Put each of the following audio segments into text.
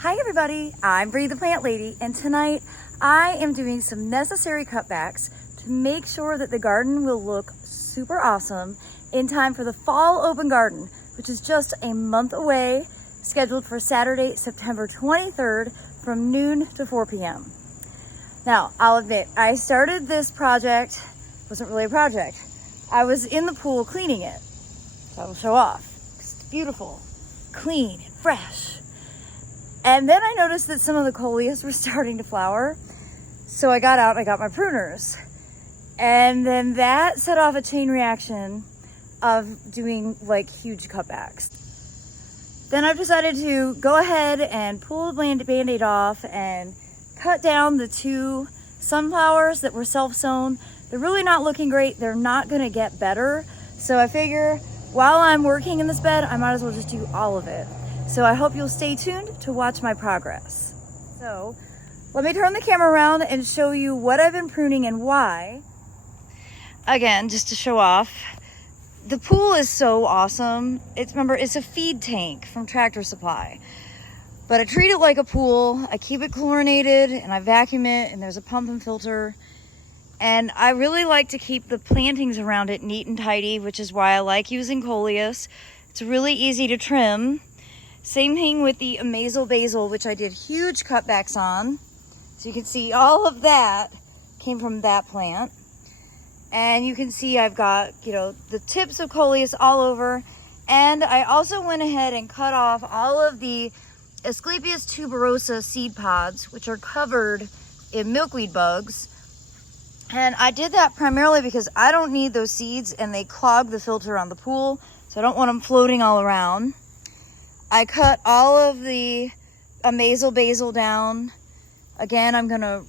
Hi everybody, I'm Bree the Plant Lady, and tonight I am doing some necessary cutbacks to make sure that the garden will look super awesome in time for the fall open garden, which is just a month away, scheduled for Saturday, September 23rd from noon to 4 p.m. Now, I'll admit, I started this project, wasn't really a project. I was in the pool cleaning it, so I'll show off. It's beautiful, clean, and fresh. And then I noticed that some of the Coleus were starting to flower. So I got out, I got my pruners. And then that set off a chain reaction of doing like huge cutbacks. Then I've decided to go ahead and pull the Band-Aid off and cut down the 2 sunflowers that were self-sown. They're really not looking great. They're not gonna get better. So I figure while I'm working in this bed, I might as well just do all of it. So I hope you'll stay tuned to watch my progress. So let me turn the camera around and show you what I've been pruning and why. Again, just to show off, the pool is so awesome. Remember, it's a feed tank from Tractor Supply, but I treat it like a pool. I keep it chlorinated and I vacuum it, and there's a pump and filter. And I really like to keep the plantings around it neat and tidy, which is why I like using Coleus. It's really easy to trim. Same thing with the Basil, which I did huge cutbacks on. So you can see all of that came from that plant. And you can see I've got, the tips of Coleus all over. And I also went ahead and cut off all of the Asclepias tuberosa seed pods, which are covered in milkweed bugs. And I did that primarily because I don't need those seeds and they clog the filter on the pool. So I don't want them floating all around. I cut all of the Basil down. Again, I'm gonna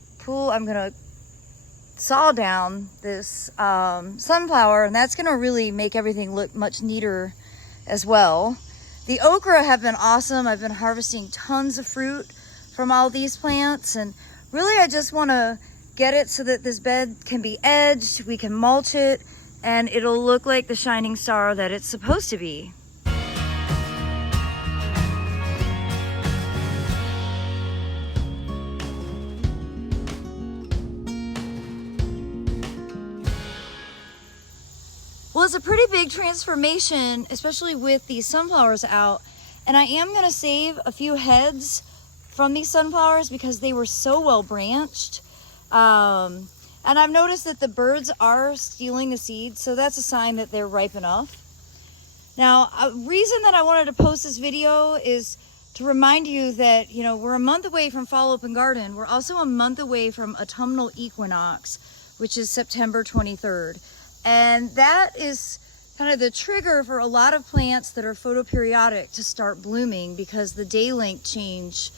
saw down this sunflower, and that's gonna really make everything look much neater as well. The okra have been awesome. I've been harvesting tons of fruit from all these plants, and really I just wanna get it so that this bed can be edged, we can mulch it, and it'll look like the shining star that it's supposed to be. Well, it's a pretty big transformation, especially with these sunflowers out. And I am gonna save a few heads from these sunflowers because they were so well branched. And I've noticed that the birds are stealing the seeds, so that's a sign that they're ripe enough. Now, a reason that I wanted to post this video is to remind you that, we're a month away from fall open garden. We're also a month away from autumnal equinox, which is September 23rd. And that is kind of the trigger for a lot of plants that are photoperiodic to start blooming because the day length change.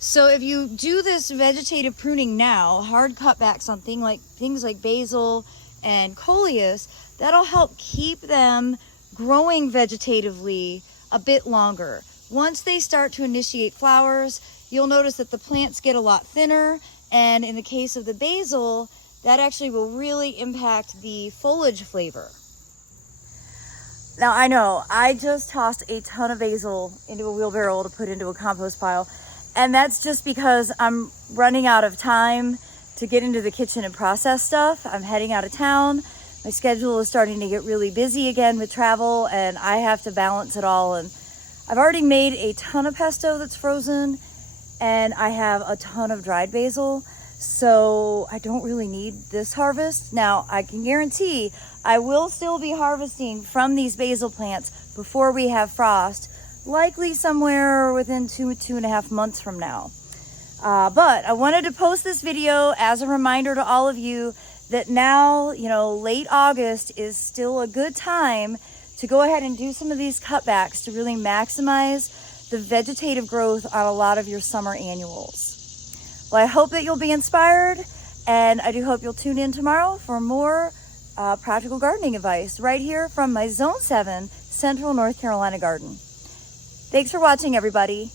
So if you do this vegetative pruning now, hard cutbacks on things like basil and coleus, that'll help keep them growing vegetatively a bit longer. Once they start to initiate flowers, you'll notice that the plants get a lot thinner, and in the case of the basil, that actually will really impact the foliage flavor. Now I know, I just tossed a ton of basil into a wheelbarrow to put into a compost pile, and that's just because I'm running out of time to get into the kitchen and process stuff. I'm heading out of town. My schedule is starting to get really busy again with travel, and I have to balance it all. And I've already made a ton of pesto that's frozen, and I have a ton of dried basil. So I don't really need this harvest. Now, I can guarantee I will still be harvesting from these basil plants before we have frost, likely somewhere within 2.5 months from now. But I wanted to post this video as a reminder to all of you that now, late August is still a good time to go ahead and do some of these cutbacks to really maximize the vegetative growth on a lot of your summer annuals. Well, I hope that you'll be inspired, and I do hope you'll tune in tomorrow for more practical gardening advice right here from my Zone 7 Central North Carolina garden. Thanks for watching, everybody.